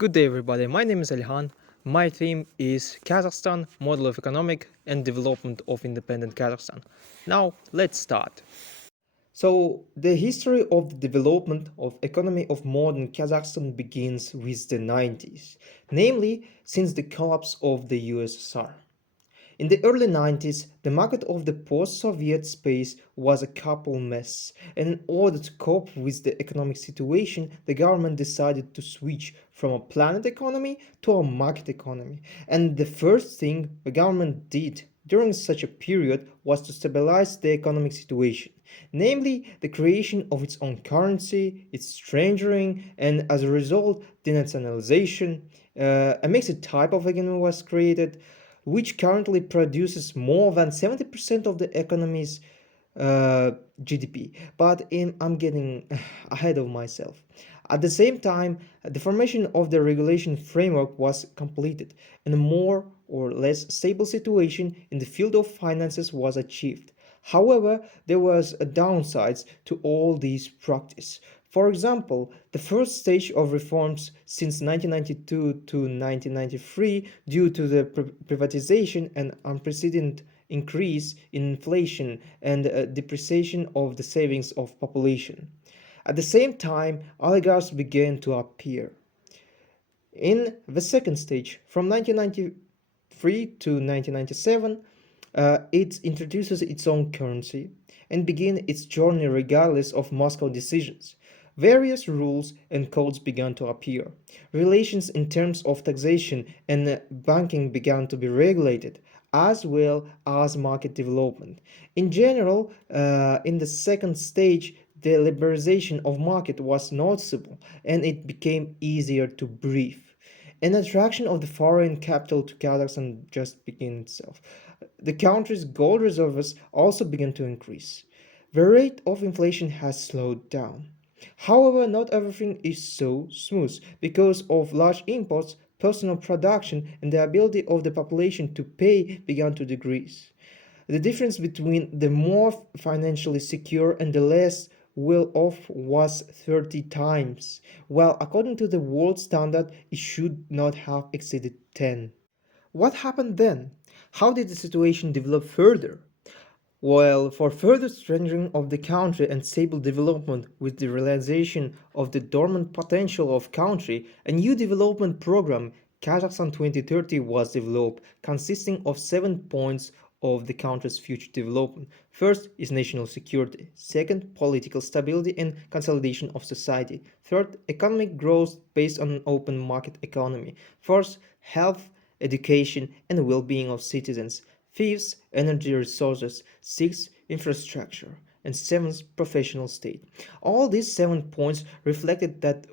Good day, everybody. My name is Alihan. My theme is Kazakhstan, Model of Economic and Development of Independent Kazakhstan. Now, let's start. So, the history of the development of economy of modern Kazakhstan begins with the 90s, namely since the collapse of the USSR. In the early 90s, the market of the post-Soviet space was a couple mess, and in order to cope with the economic situation, the government decided to switch from a planned economy to a market economy. And the first thing the government did during such a period was to stabilize the economic situation, namely the creation of its own currency, its treasury, and as a result, denationalization. A mixed type of economy was created which currently produces more than 70% of the economy's GDP. I'm getting ahead of myself. At the same time, the formation of the regulation framework was completed, and a more or less stable situation in the field of finances was achieved. However, there was a downsides to all these practice. For example, the first stage of reforms since 1992 to 1993 due to the privatization and unprecedented increase in inflation and depreciation of the savings of population. At the same time, oligarchs began to appear. In the second stage, from 1993 to 1997, it introduces its own currency and begin its journey regardless of Moscow decisions. Various rules and codes began to appear. Relations in terms of taxation and banking began to be regulated, as well as market development. In general, in the second stage, the liberalization of market was noticeable and it became easier to breathe. An attraction of the foreign capital to Kazakhstan just began itself. The country's gold reserves also began to increase. The rate of inflation has slowed down. However, not everything is so smooth because of large imports, personal production, and the ability of the population to pay began to decrease. The difference between the more financially secure and the less well off was 30 times, while according to the world standard it should not have exceeded 10. What happened then? How did the situation develop further? Well, for further strengthening of the country and stable development with the realization of the dormant potential of country, a new development program, Kazakhstan 2030, was developed, consisting of 7 points of the country's future development. First is national security. Second, political stability and consolidation of society. Third, economic growth based on an open market economy. Fourth, health, education, and well-being of citizens. Fifth, energy resources. Sixth, infrastructure. And seventh, professional state. All these 7 points reflected that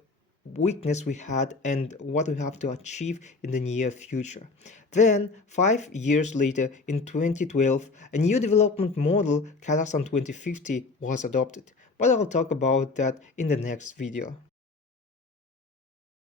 weakness we had and what we have to achieve in the near future. Then, 5 years later, in 2012, a new development model, Kazakhstan 2050, was adopted. But I'll talk about that in the next video.